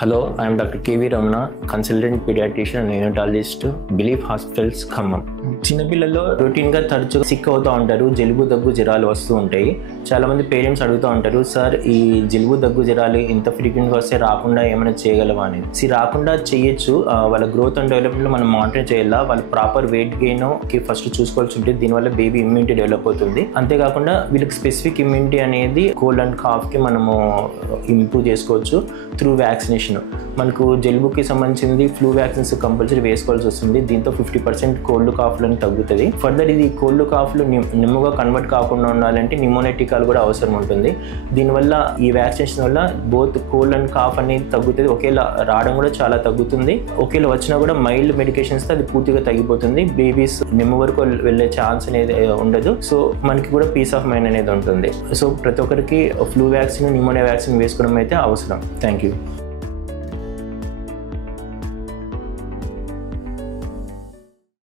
Hello, I am Dr. K.V. Ramana, consultant pediatrician and neonatologist, beliefhospitals, Khammam. చిన్నపిల్లల్లో రొటీన్గా తరచుగా sick అవుతూ ఉంటారు, జలుబు దగ్గు జ్వరాలు వస్తూ ఉంటాయి. చాలామంది పేరెంట్స్ అడుగుతూ ఉంటారు, సార్ ఈ జలుబు దగ్గు జ్వరాలు ఇంత ఫ్రీక్వెంట్గా వస్తే రాకుండా ఏమైనా చేయగలవా అనేది. రాకుండా చేయొచ్చు, వాళ్ళ గ్రోత్ అండ్ డెవలప్మెంట్లో మనం మానిటర్ చేయాలా, వాళ్ళ ప్రాపర్ వెయిట్ గెయిన్కి ఫస్ట్ చూసుకోవాల్సి ఉంటుంది. దీనివల్ల బేబీ ఇమ్యూనిటీ డెవలప్ అవుతుంది. అంతేకాకుండా వీళ్ళకి స్పెసిఫిక్ ఇమ్యూనిటీ అనేది కోల్డ్ అండ్ కాఫ్కి మనము ఇంప్రూవ్ చేసుకోవచ్చు త్రూ వ్యాక్సినేషన్. మనకు జలుబుకి సంబంధించింది ఫ్లూ వ్యాక్సిన్స్ కంపల్సరీ వేసుకోవాల్సి వస్తుంది. దీంతో 50% కోల్డ్ కాఫ్లను తగ్గుతుంది. ఫర్దర్ ఇది కోల్డ్ కాఫ్లు నిమ్ముగా కన్వర్ట్ కాకుండా ఉండాలంటే న్యూమోనియా టీకాలు కూడా అవసరం ఉంటుంది. దీనివల్ల ఈ వ్యాక్సినేషన్ వల్ల బోత్ కోల్డ్ అండ్ కాఫ్ అనేది తగ్గుతుంది, ఒకేలా రావడం కూడా చాలా తగ్గుతుంది. ఒకేలా వచ్చినా కూడా మైల్డ్ మెడికేషన్స్తో అది పూర్తిగా తగ్గిపోతుంది. బేబీస్ నిమ్ము వరకు వెళ్ళే ఛాన్స్ అనేది ఉండదు. సో మనకి కూడా పీస్ ఆఫ్ మైండ్ అనేది ఉంటుంది. సో ప్రతి ఒక్కరికి ఫ్లూ వ్యాక్సిన్, న్యూమోనియా వ్యాక్సిన్ వేసుకోవడం అయితే అవసరం. Thank you.